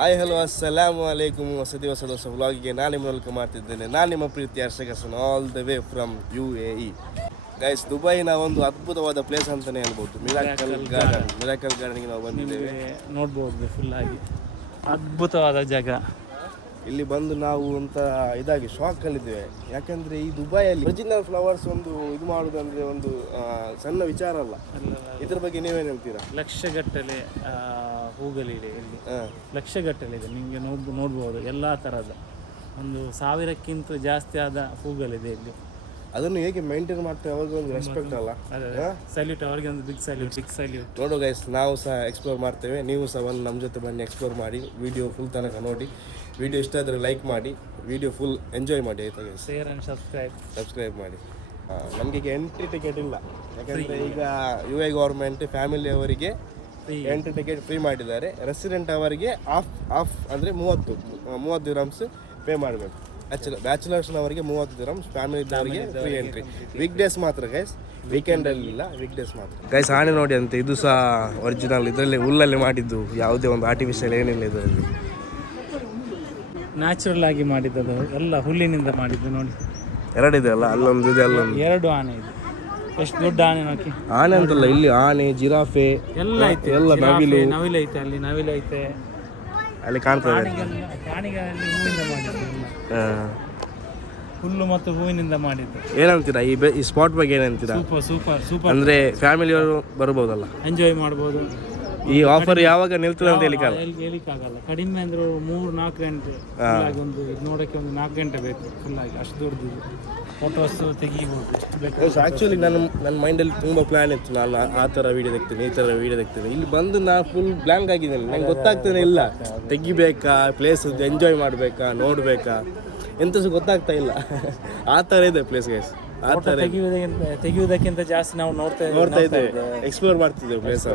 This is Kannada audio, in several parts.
Hi hello ಅಸ್ಸಲಾಮು ಅಲೈಕುಮ್. ಹೊಸ ವ್ಲಾಗಿಗೆ ನಾನು ನಿಮ್ಮ ವೆಲ್ಕಮ್ ಮಾಡ್ತಿದ್ದೇನೆ. ನಾನು ನಿಮ್ಮ ಪ್ರೀತಿ ಹರ್ಷಕ್ Hasan, all the way from UAE. Guys, ದುಬೈನ ಒಂದು ಅದ್ಭುತವಾದ ಪ್ಲೇಸ್ ಅಂತಲೇ ಹೇಳ್ಬೋದು. ಮಿರಾಕಲ್ ಗಾರ್ಡನ್ಗೆ ನಾವು ಬಂದಿದ್ದೇವೆ. ನೋಡ್ಬೋದು, ಫುಲ್ ಆಗಿ ಅದ್ಭುತವಾದ ಜಾಗ. ಇಲ್ಲಿ ಬಂದು ನಾವು ಅಂತ ಇದಾಗಿ ಶಾಕಲ್ಲಿದ್ದೇವೆ. ಯಾಕಂದರೆ ಈ ದುಬೈಯಲ್ಲಿ ಒರಿಜಿನಲ್ ಫ್ಲವರ್ಸ್ ಒಂದು ಇದು ಮಾಡೋದಂದರೆ ಒಂದು ಸಣ್ಣ ವಿಚಾರ ಅಲ್ಲ. ಇದ್ರ ಬಗ್ಗೆ ನೀವೇನು ಹೇಳ್ತೀರಾ? ಲಕ್ಷಗಟ್ಟಲೆ ಹೂಗಳಿದೆ ಇಲ್ಲಿ, ಲಕ್ಷಗಟ್ಟಲೆ ಇದೆ. ನಿಮಗೆ ನೋಡ್ಬೋದು ಎಲ್ಲ ಥರದ, ಒಂದು 1000ಕ್ಕಿಂತ ಜಾಸ್ತಿ ಆದ ಹೂಗಳಿದೆ ಇಲ್ಲಿ. ಅದನ್ನು ಹೇಗೆ ಮೇಂಟೈನ್ ಮಾಡ್ತಾರೆ, ಅವ್ರಿಗೆ ಒಂದು ರೆಸ್ಪೆಕ್ಟ್ ಅಲ್ಲ. ಸಲ್ಯೂಟ್, ಅವ್ರಿಗೆ ಒಂದು ಬಿಗ್ ಸಲ್ಯೂಟ್. ನೋಡೋ ಗೈಸ್, ನಾವು ಸಹ ಎಕ್ಸ್ಪ್ಲೋರ್ ಮಾಡ್ತೇವೆ, ನೀವು ಸಹ ಒಂದು ನಮ್ಮ ಜೊತೆ ಬನ್ನಿ ಎಕ್ಸ್ಪ್ಲೋರ್ ಮಾಡಿ. ವಿಡಿಯೋ ಫುಲ್ ತನಕ ನೋಡಿ. ವಿಡಿಯೋ ಇಷ್ಟ ಆದರೆ ಲೈಕ್ ಮಾಡಿ, ವಿಡಿಯೋ ಫುಲ್ ಎಂಜಾಯ್ ಮಾಡಿ. ಆಯ್ತಾ ಗೈಸ್? ಶೇರ್ ಆ್ಯಂಡ್ ಸಬ್ಸ್ಕ್ರೈಬ್ ಮಾಡಿ. ನಮಗೆ ಈಗ ಎಂಟ್ರಿ ಟಿಕೆಟ್ ಇಲ್ಲ, ಯಾಕಂದರೆ ಈಗ UAE ಗೌರ್ಮೆಂಟ್ ಫ್ಯಾಮಿಲಿಯವರಿಗೆ ಎಂಟ್ರಿ ಟಿಕೆಟ್ ಫ್ರೀ ಮಾಡಿದ್ದಾರೆ. ರೆಸಿಡೆಂಟ್ ಅವರಿಗೆ ಆಫ್ ಅಂದರೆ 30 ದಿರಮ್ಸ್ ಪೇ ಮಾಡಬೇಕು. ಬ್ಯಾಚುಲರ್ಸ್ನವರಿಗೆ 30 ದಿರಮ್ಸ್, ಫ್ಯಾಮಿಲಿದವರಿಗೆ ಫ್ರೀ ಎಂಟ್ರಿ. ವೀಕ್ ಡೇಸ್ ಮಾತ್ರ ಗೈಸ್, ವೀಕೆಂಡಲ್ಲಿ ಇಲ್ಲ, ವೀಕ್ ಡೇಸ್ ಮಾತ್ರ. ಗೈಸ್, ಆನೆ ನೋಡಿ ಅಂತೆ, ಇದು ಸಹ ಒರಿಜಿನಲ್, ಇದರಲ್ಲಿ ಹುಲ್ಲಲ್ಲಿ ಮಾಡಿದ್ದು, ಯಾವುದೇ ಒಂದು ಆರ್ಟಿಫಿಷಿಯಲ್ ಏನಿಲ್ಲ ಇದರಲ್ಲಿ. ನ್ಯಾಚುರಲ್ ಆಗಿ ಮಾಡಿದ್ದು, ಎಲ್ಲ ಹುಲ್ಲಿನಿಂದ ಮಾಡಿದ್ದು. ನೋಡಿ, ಎರಡಿದೆ ಅಲ್ಲ, ಅಲ್ಲೊಂದು ಇದೆ, ಅಲ್ಲೊಂದು. 2 ಆನೆ ಇದೆ. ಎಷ್ಟು ದೊಡ್ಡ ಆನೆ ನೋಕಿ. ಆನೆ ಅಂತಲ್ಲ, ಇಲ್ಲಿ ಆನೆ, ಜಿರಾಫೆ ಎಲ್ಲ ಐತೆ, ಎಲ್ಲ ನವಿಲು ಐತೆ, ಅಲ್ಲಿ ನವಿಲು ಐತೆ, ಅಲ್ಲಿ ಕಾಣ್ತದೆ. ಪ್ರಾಣಿಗಳಲ್ಲಿ ಹೂವಿಂದ ಮಾಡಿದ್ದು, ಹುಲ್ಲು ಮತ್ತು ಹೂವಿನಿಂದ ಮಾಡಿದ್ದು. ಏನಂತೀರಾ ಈ ಸ್ಪಾಟ್ ಬಗ್ಗೆ? ಏನಂತೀರಾ? ಸೂಪರ್ ಅಂದ್ರೆ ಫ್ಯಾಮಿಲಿಯವರು ಬರ್ಬೋದಲ್ಲ, ಎಂಜಾಯ್ ಮಾಡ್ಬೋದು. ಈ ಆಫರ್ ಯಾವಾಗ ನಿಲ್ತದೆ ಅಂತ ಹೇಳಿಕ್ಕಾಗಲ್ಲ. ಕಡಿಮೆ ಅಂದ್ರೆ 3-4 ಗಂಟೆ ಒಂದು ನೋಡೋಕ್ಕೆ, ಒಂದು 4 ಗಂಟೆ ಬೇಕು ಫುಲ್ ಆಗಿ. ಅಷ್ಟು ದೊಡ್ಡದು ಫೋಟೋಸ್ ತೆಗಿಬೋದು. ಆ್ಯಕ್ಚುಲಿ ನನ್ನ ಮೈಂಡಲ್ಲಿ ತುಂಬ ಪ್ಲ್ಯಾನ್ ಇತ್ತು, ನಾನು ಆ ಥರ ವೀಡಿಯೋ ತೆಗ್ತೀನಿ, ಈ ಥರ ವೀಡಿಯೋ ತೆಗ್ತೀನಿ. ಇಲ್ಲಿ ಬಂದು ನಾನು ಫುಲ್ ಬ್ಲ್ಯಾಂಕ್ ಆಗಿದ್ದೇನೆ, ನಂಗೆ ಗೊತ್ತಾಗ್ತಾನೆ ಇಲ್ಲ. ತೆಗಿಬೇಕಾ, ಪ್ಲೇಸ್ ಎಂಜಾಯ್ ಮಾಡಬೇಕಾ, ನೋಡಬೇಕಾ, ಎಂತ ಸಹ ಗೊತ್ತಾಗ್ತಾ ಇಲ್ಲ. ಆ ಥರ ಇದೆ ಪ್ಲೇಸ್ ಗೈಸ್. ಆ ಥರ ತೆಗೆಯುವುದಕ್ಕಿಂತ ಜಾಸ್ತಿ ನಾವು ನೋಡ್ತಾ ಇದ್ದೇವೆ, ಎಕ್ಸ್ಪ್ಲೋರ್ ಮಾಡ್ತಿದ್ದೇವೆ ಪ್ಲೇಸ್.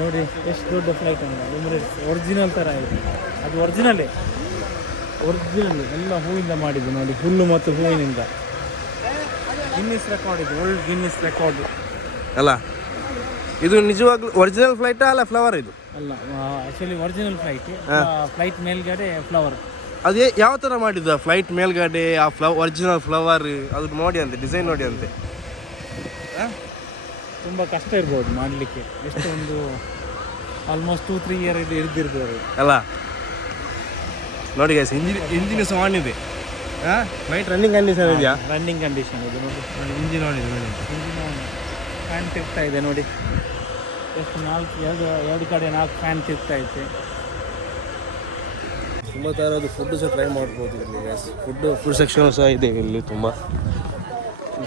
ನೋಡಿ ಎಷ್ಟು ದೊಡ್ಡ ಫ್ಲೈಟ್ ಅಂತ, ಎಮಿರೇಟ್ಸ್ ಒರಿಜಿನಲ್ ಥರ ಇದೆ. ಅದು ಒರಿಜಿನಲ್ ಎಲ್ಲ ಹೂವಿಂದ ಮಾಡಿದ್ದು. ನೋಡಿ, ಹುಲ್ಲು ಮತ್ತು ಹೂವಿನಿಂದ. ಗಿನ್ನಿಸ್ ರೆಕಾರ್ಡ್ ಇದು, ವರ್ಲ್ಡ್ ಗಿನ್ನಿಸ್ ರೆಕಾರ್ಡ್ ಅಲ್ಲ ಇದು. ನಿಜವಾಗ್ಲೂ ಒರಿಜಿನಲ್ ಫ್ಲೈಟಾ ಅಲ್ಲ ಫ್ಲವರ್ ಇದು? ಅಲ್ಲ, ಆ್ಯಕ್ಚುಲಿ ಒರಿಜಿನಲ್ ಫ್ಲೈಟ್ ಮೇಲ್ಗಡೆ ಫ್ಲವರ್. ಅದು ಯಾವ ಥರ ಮಾಡಿದ್ದು? ಫ್ಲೈಟ್ ಮೇಲ್ಗಡೆ ಆ ಒರಿಜಿನಲ್ ಫ್ಲವರ್, ಅದು ನೋಡಿ ಅಂತೆ, ಡಿಸೈನ್ ನೋಡಿ ಅಂತೆ. ತುಂಬ ಕಷ್ಟ ಇರ್ಬೋದು ಮಾಡಲಿಕ್ಕೆ. ಎಷ್ಟು ಒಂದು ಆಲ್ಮೋಸ್ಟ್ 2-3 ಇಯರ್ ಹಿಡಿದಿರ್ಬೋದು ಅಲ್ಲ. ನೋಡಿ ಗೈಸ್, ಇಂಜಿನ್ ಸಹ ಆನ್ ಇದೆ. ಫ್ಲೈಟ್ ರನ್ನಿಂಗ್ ಕಂಡೀಷನ್ ಇದೆಯಾ? ರನ್ನಿಂಗ್ ಕಂಡೀಷನ್ ಇದೆ. ನೋಡಿ, ಇಂಜಿನ್ ಆನ್ ಇದೆ. ಇಂಜಿನ್ ಫ್ಯಾನ್ ತಿರ್ಗ್ತಾ ಇದೆ. ನೋಡಿ ಎಷ್ಟು 2 ಕಡೆ 4 ಫ್ಯಾನ್ ತಿರ್ಗ್ತಾ ಐತೆ. ತುಂಬ ಥರದ್ದು ಫುಡ್ ಸಹ ಟ್ರೈ ಮಾಡ್ಬೋದು ಇಲ್ಲಿ ಗೈಸ್. ಫುಡ್ ಸೆಕ್ಷನ್ ಸಹ ಇದೆ ಇಲ್ಲಿ ತುಂಬ.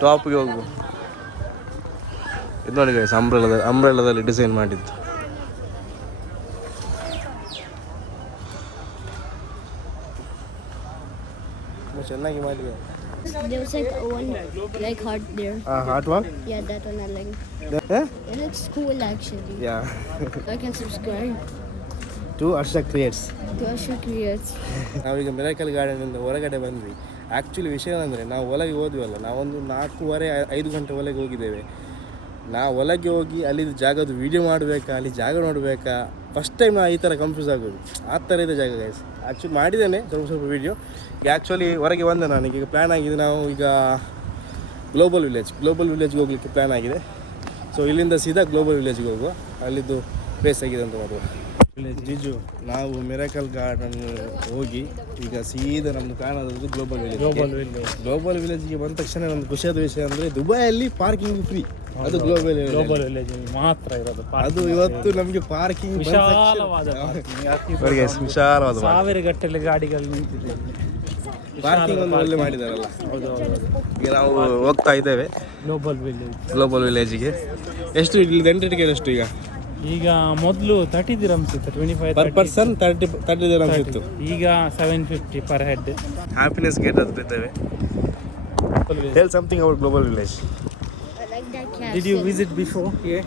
ಟಾಪ್ಗೆ ಹೋಗ್ಬೋದು. ಇದು ನೋಡಿ ಗೈಸ್, ಅಂಬ್ರೆಲಾದಲ್ಲಿ ಡಿಸೈನ್ ಮಾಡಿದ್ದು. ಚೆನ್ನಾಗಿ ಮಾಡಿದೆ. There was like one like heart there. Heart one? Yeah, that one I like. It looks cool actually. Yeah. I can subscribe to Arsha Creates. ನಾವೀಗ ಮಿರಾಕಲ್ ಗಾರ್ಡನಿಂದ ಹೊರಗಡೆ ಬಂದ್ವಿ. ಆ್ಯಕ್ಚುಲಿ ವಿಷಯ ಅಂದರೆ, ನಾವು ಒಳಗೆ ಹೋದ್ವಲ್ಲ, ನಾವೊಂದು 4:30-5 ಗಂಟೆ ಒಳಗೆ ಹೋಗಿದ್ದೇವೆ. ನಾವು ಒಳಗೆ ಹೋಗಿ ಅಲ್ಲಿದ್ದು ಜಾಗದ ವೀಡಿಯೋ ಮಾಡಬೇಕಾ, ಅಲ್ಲಿ ಜಾಗ ನೋಡಬೇಕಾ, ಫಸ್ಟ್ ಟೈಮ್ ಈ ಥರ ಕನ್ಫ್ಯೂಸ್ ಆಗೋದು. ಆ ಥರ ಇದೆ ಜಾಗ ಗೈಸ್. ಆ್ಯಕ್ಚುಲಿ ಮಾಡಿದ್ದೇನೆ ಸ್ವಲ್ಪ ವೀಡಿಯೋ. ಈಗ ಆ್ಯಕ್ಚುಲಿ ಹೊರಗೆ ಬಂದೆ ನನಗೆ. ಈಗ ಪ್ಲ್ಯಾನ್ ಆಗಿದೆ, ನಾವು ಈಗ ಗ್ಲೋಬಲ್ ವಿಲೇಜ್ಗೆ ಹೋಗ್ಲಿಕ್ಕೆ ಪ್ಲ್ಯಾನ್ ಆಗಿದೆ. ಸೊ ಇಲ್ಲಿಂದ ಸೀದಾ ಗ್ಲೋಬಲ್ ವಿಲೇಜ್ಗೆ ಹೋಗುವ, ಅಲ್ಲಿದ್ದು ಪ್ಲೇಸ್ ಆಗಿದೆ ಅಂತ ನೋಡುವ. ಜಿಜು, ನಾವು ಮಿರಾಕಲ್ ಗಾರ್ಡನ್ ಹೋಗಿ ಈಗ ಸೀದಾ ನಮ್ಮದು ಕಾಣೋದು ಗ್ಲೋಬಲ್ ವಿಲೇಜ್ಗೆ ಬಂದ ತಕ್ಷಣ ನಮ್ದು ಖುಷಿಯಾದ ವಿಷಯ ಅಂದರೆ, ದುಬೈಯಲ್ಲಿ ಪಾರ್ಕಿಂಗ್ ಫ್ರೀ. ಅದು ಗ್ಲೋಬಲ್ ವಿಲೇಜ್ ಮಾತ್ರ ಇರೋದು. ಅದು ಇವತ್ತು ನಮಗೆ ಪಾರ್ಕಿಂಗ್ ವಿಶಾಲವಾದ 1000 ಗಟ್ಟಲೆ ಗಾಡಿಗಳು ನಿಂತಿದೆ. ಪಾರ್ಕಿಂಗ್ ಒಂದು ಒಳ್ಳೆ ಮಾಡಿದಾರಲ್ಲ. ಈಗ ನಾವು ಹೋಗ್ತಾ ಇದ್ದೇವೆ ಗ್ಲೋಬಲ್ ವಿಲೇಜ್ಗೆ. ಎಷ್ಟು ಇಲ್ಲಿ ಎಂಟ್ರಿ ಟಿಕೆಟ್ ಎಷ್ಟು? ಈಗ ಮೊದಲು 30 ದಿರಮ್ಸ್ ಇತ್ತು, 25 ಪರ್ ಪರ್ಸನ್ 30 ದಿರಮ್ಸ್ ಇತ್ತು. ಈಗ 750 ಪರ್ ಹೆಡ್. ಹ್ಯಾಪಿನೆಸ್ ಗೇಟ್ ಹತ್ರ ಇದ್ದೇವೆ. Tell something about global village. I like that castle. Did you visit before here?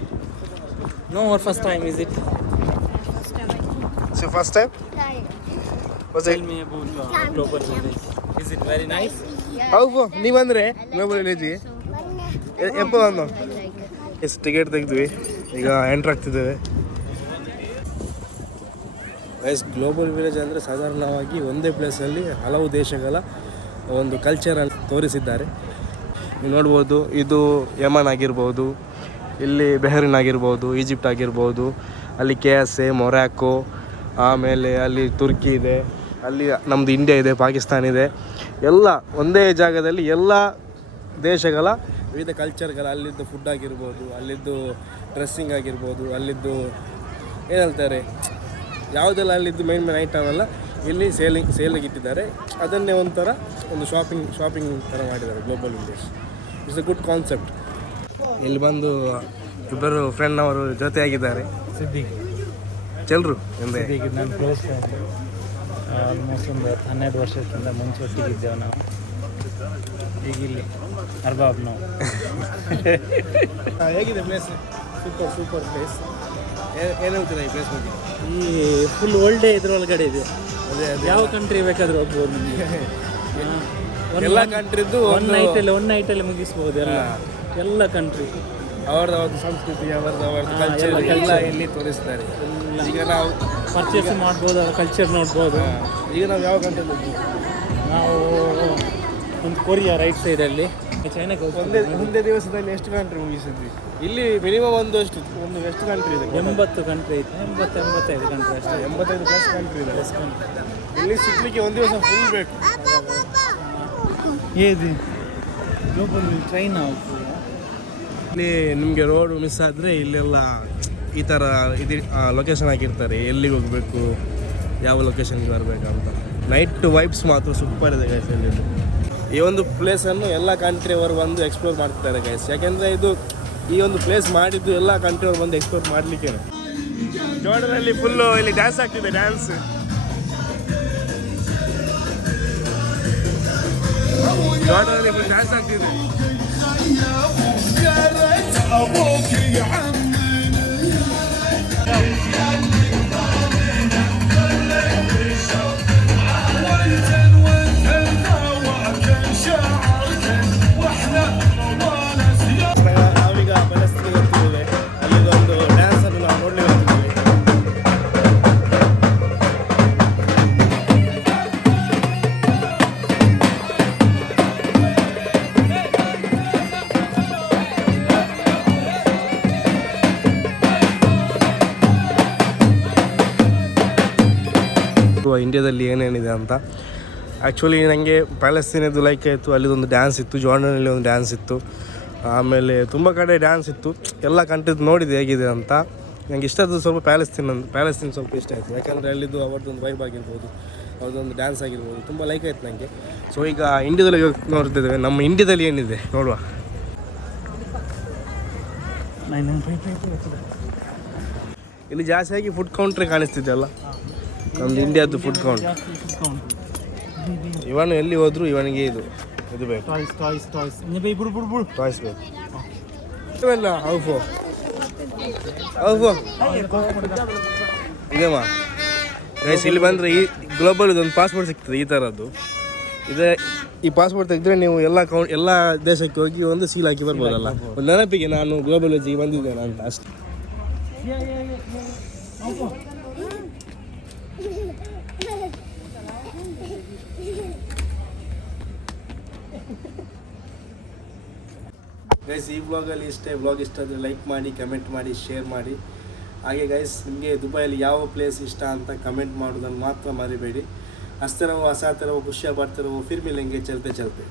No, or first time visit? First time I think. So first time? Tell me about global village. Is it very nice? Yeah. ಹೌದು, ನೀವು ಬಂದರೆ ಗ್ಲೋಬಲ್ ವಿಲೇಜ್ಗೆ ಎಪ್ಪ ಬಂದು I like it. ಎಷ್ಟು ಟಿಕೆಟ್ ತೆಗೆದ್ವಿ. ಈಗ ಎಂಟ್ರ್ ಆಗ್ತಿದ್ದೇವೆ. ಗೈಸ್ ಗ್ಲೋಬಲ್ ವಿಲೇಜ್ ಅಂದರೆ ಸಾಧಾರಣವಾಗಿ ಒಂದೇ ಪ್ಲೇಸಲ್ಲಿ ಹಲವು ದೇಶಗಳ ಒಂದು ಕಲ್ಚರನ್ನು ತೋರಿಸಿದ್ದಾರೆ. ನೀವು ನೋಡ್ಬೋದು, ಇದು ಯಮನ್ ಆಗಿರ್ಬೋದು, ಇಲ್ಲಿ ಬೆಹರಿನ್ ಆಗಿರ್ಬೋದು, ಈಜಿಪ್ಟ್ ಆಗಿರ್ಬೋದು, ಅಲ್ಲಿ KSA, ಮೊರಾಕೋ, ಆಮೇಲೆ ಅಲ್ಲಿ ತುರ್ಕಿ ಇದೆ, ಅಲ್ಲಿ ನಮ್ಮದು ಇಂಡಿಯಾ ಇದೆ, ಪಾಕಿಸ್ತಾನ ಇದೆ. ಎಲ್ಲ ಒಂದೇ ಜಾಗದಲ್ಲಿ ಎಲ್ಲ ದೇಶಗಳ ವಿವಿಧ ಕಲ್ಚರ್ಗಳ, ಅಲ್ಲಿದ್ದು ಫುಡ್ ಆಗಿರ್ಬೋದು, ಅಲ್ಲಿದ್ದು ಡ್ರೆಸ್ಸಿಂಗ್ ಆಗಿರ್ಬೋದು, ಅಲ್ಲಿದ್ದು ಏನು ಹೇಳ್ತಾರೆ ಯಾವುದೆಲ್ಲ ಅಲ್ಲಿದ್ದು ಮೇನ್ ಐಟಮ್ ಎಲ್ಲ ಇಲ್ಲಿ ಸೇಲಿಗೆ ಇಟ್ಟಿದ್ದಾರೆ. ಅದನ್ನೇ ಒಂಥರ ಒಂದು ಶಾಪಿಂಗ್ ಥರ ಮಾಡಿದ್ದಾರೆ global village. It's a good concept. ಇಲ್ಲಿ ಬಂದು ಇಬ್ಬರು ಫ್ರೆಂಡ್ ಅವರು ಜೊತೆಯಾಗಿದ್ದಾರೆ. ಸಿದ್ದಿಗೆ ಚೆಲ್ರು ಎಂದೇ ನನ್ನ ಕ್ಲೋಸ್ ಫ್ರೆಂಡ್. ಆಲ್ಮೋಸ್ಟ್ ಒಂದು 12 ವರ್ಷಕ್ಕಿಂತ ಮುಂಚೆ ಒಟ್ಟಿಗಿದ್ದೇವೆ ನಾವು. ಈಗ ಇಲ್ಲಿ ಅರ್ಬಾಬ್ ನಾವು. ಹೇಗಿದೆ ಪ್ಲೇಸ್? Super place. ಏನು ಹೇಳ್ತೀರಾ ಈ ಪ್ಲೇಸ್ ಬಗ್ಗೆ? ಈ ಫುಲ್ ಒಳ್ಳೆ ಇದ್ರೊಳಗಡೆ ಇದೆ. ಯಾವ ಕಂಟ್ರಿ ಬೇಕಾದ್ರೂ ಹೋಗ್ಬೋದು ನಿಮಗೆ. ಎಲ್ಲ ಕಂಟ್ರಿದ್ದು ಒನ್ ನೈಟಲ್ಲಿ ಮುಗಿಸ್ಬೋದು ಎಲ್ಲ ಕಂಟ್ರಿ. ಅವ್ರದ್ದು ಸಂಸ್ಕೃತಿ, ಅವ್ರದ್ದು ಕಲ್ಚರ್ ಎಲ್ಲ ಇಲ್ಲಿ ತೋರಿಸ್ತಾರೆ. ಈಗ ನಾವು ಪರ್ಚೇಸ್ ಮಾಡ್ಬೋದು, ಅವ್ರ ಕಲ್ಚರ್ ನೋಡ್ಬೋದು. ಈಗ ನಾವು ಯಾವ ಕಂಟ್ರಿಗೆ ಹೋಗ್ತೀವಿ? ನಾವು ಒಂದು ಕೊರಿಯಾ ರೈಟ್ ಸೈಡಲ್ಲಿ, ಚೈನಾಗೆ ಒಂದೇ ದಿವಸದಲ್ಲಿ ಎಷ್ಟು ಕಂಟ್ರಿ ಮುಗಿಸಿದ್ವಿ? ಇಲ್ಲಿ ಮಿನಿಮಮ್ ಒಂದು ಎಷ್ಟು ಕಂಟ್ರಿ ಇದೆ? 80 ಕಂಟ್ರಿ ಐತೆ. 85 ಕಂಟ್ರಿ ಅಷ್ಟೇ. 85 ಪ್ಲಸ್ ಕಂಟ್ರಿ ಇದೆ. ಇಲ್ಲಿ ಸಿಗ್ಲಿಕ್ಕೆ ಒಂದು ದಿವಸ ಫುಲ್ ಬೇಕು. ಏದು ಗ್ಲೋಬಲ್ ಟ್ರೈನ್ ಇಲ್ಲಿ ನಿಮಗೆ ರೋಡ್ ಮಿಸ್ ಆದರೆ ಇಲ್ಲೆಲ್ಲ ಈ ಥರ ಲೊಕೇಶನ್ ಹಾಕಿರ್ತಾರೆ, ಎಲ್ಲಿಗೆ ಹೋಗಬೇಕು, ಯಾವ ಲೊಕೇಶನ್ಗೆ ಬರಬೇಕಂತ. ನೈಟ್ ವೈಬ್ಸ್ ಮಾತ್ರ ಸೂಪರ್ ಇದೆ ಗೈಸ್. ಇಲ್ಲಿ ಈ ಒಂದು ಪ್ಲೇಸನ್ನು ಎಲ್ಲ ಕಂಟ್ರಿಯವರು ಬಂದು ಎಕ್ಸ್ಪ್ಲೋರ್ ಮಾಡ್ತಾರೆ ಗೈಸ್. ಯಾಕೆಂದರೆ ಈ ಒಂದು ಪ್ಲೇಸ್ ಮಾಡಿದ್ದು ಎಲ್ಲ ಕಂಟ್ರಿಯವರು ಬಂದು ಎಕ್ಸ್ಪ್ಲೋರ್ ಮಾಡಲಿಕ್ಕೆ. ಜೋರ್ಡನಲ್ಲಿ ಫುಲ್ಲು ಇಲ್ಲಿ ಡ್ಯಾನ್ಸ್ ಆಗ್ತಿದೆ. ಡ್ಯಾನ್ಸ್ ಜೋರ್ಡನಲ್ಲಿ ಫುಲ್ ಡ್ಯಾನ್ಸ್ ಆಗ್ತಿದೆ. ನಾವೀಗ ಪ್ಯಾಲೆಸ್ತೀನ್ಗೆ ಹೋಗ್ತಿದ್ದೇವೆ. ಅಲ್ಲಿಗೊಂದು ಡ್ಯಾನ್ಸನ್ನು ನಾವು ನೋಡ್ಲಿಕ್ಕೆ ಹೋಗ್ತಿದ್ದೇವೆ. ಇಂಡಿಯಾದಲ್ಲಿ ಏನೇನಿದೆ ಅಂತ. ಆ್ಯಕ್ಚುಲಿ ನನಗೆ ಪ್ಯಾಲೆಸ್ತೀನದ್ದು ಲೈಕ್ ಆಯಿತು. ಅಲ್ಲಿದೊಂದು ಡ್ಯಾನ್ಸ್ ಇತ್ತು, ಜಾರ್ಡನಲ್ಲಿ ಒಂದು ಡ್ಯಾನ್ಸ್ ಇತ್ತು, ಆಮೇಲೆ ತುಂಬ ಕಡೆ ಡ್ಯಾನ್ಸ್ ಇತ್ತು. ಎಲ್ಲ ಕಂಟ್ರಿದು ನೋಡಿದೆ ಹೇಗಿದೆ ಅಂತ. ನನಗೆ ಇಷ್ಟ ಆದದ್ದು ಸ್ವಲ್ಪ ಪ್ಯಾಲೆಸ್ತೀನ್ ಸ್ವಲ್ಪ ಇಷ್ಟ ಆಯಿತು. ಯಾಕಂದರೆ ಅಲ್ಲಿದ್ದು ಅವ್ರದ್ದೊಂದು ವೈಬ್ ಆಗಿರ್ಬೋದು, ಅವ್ರದ್ದೊಂದು ಡ್ಯಾನ್ಸ್ ಆಗಿರ್ಬೋದು, ತುಂಬ ಲೈಕ್ ಆಯಿತು ನನಗೆ. ಸೊ ಈಗ ಇಂಡಿಯಾದಲ್ಲಿ ನೋಡ್ತಿದ್ದೇವೆ, ನಮ್ಮ ಇಂಡಿಯಾದಲ್ಲಿ ಏನಿದೆ ನೋಡುವ. ಇಲ್ಲಿ ಜಾಸ್ತಿಯಾಗಿ ಫುಡ್ ಕೌಂಟ್ರೇ ಕಾಣಿಸ್ತಿದೆ ಅಲ್ಲ, ನಮ್ಮದು ಇಂಡಿಯಾದ್ದು ಫುಡ್ ಕೌಂಟ್ರ್. ಇವನು ಎಲ್ಲಿ ಹೋದ್ರು ಇವನಿಗೆ ಇದು ಬೇಕು, ಟಾಯ್ಸ್ ಬೇಕು. ಇವೆಲ್ಲ ಹೌಫೋ ಇದೆಮ್ಮ ಗೈಸ್. ಇಲ್ಲಿ ಬಂದರೆ ಈ ಗ್ಲೋಬಲ್ ಇದೊಂದು ಪಾಸ್ಪೋರ್ಟ್ ಸಿಗ್ತದೆ ಈ ಥರದ್ದು. ಈ ಪಾಸ್ಪೋರ್ಟ್ ತೆಗೆದ್ರೆ ನೀವು ಎಲ್ಲ ದೇಶಕ್ಕೆ ಹೋಗಿ ಒಂದು ಸೀಲ್ ಹಾಕಿ ಬರ್ಬೋದಲ್ಲ. ಒಂದು ನೆನಪಿಗೆ ನಾನು ಗ್ಲೋಬಲ್ ವೇಜಿಗೆ ಬಂದಿದ್ದೇನೆ ಅಂತ ಅಷ್ಟೇ. ಗೈಸ್ ಈ ಬ್ಲಾಗಲ್ಲಿ ಬ್ಲಾಗ್ ಇಷ್ಟ ಆದರೆ ಲೈಕ್ ಮಾಡಿ, ಕಮೆಂಟ್ ಮಾಡಿ, ಶೇರ್ ಮಾಡಿ. ಹಾಗೆ ಗೈಸ್ ನಿಮಗೆ ದುಬೈಯಲ್ಲಿ ಯಾವ ಪ್ಲೇಸ್ ಇಷ್ಟ ಅಂತ ಕಮೆಂಟ್ ಮಾಡೋದನ್ನು ಮಾತ್ರ ಮರಿಬೇಡಿ. ಹಸ್ತೆ ರಹೋ, ಹಸಾತೆ ರಹೋ, ಖುಷಿಯಾಗಿ ಬರ್ತಾ ರಹೋ, ಫಿರ್ ಮಿಲೆಂಗೆ, ಚಲ್ತೆ ಚಲ್ತೆ.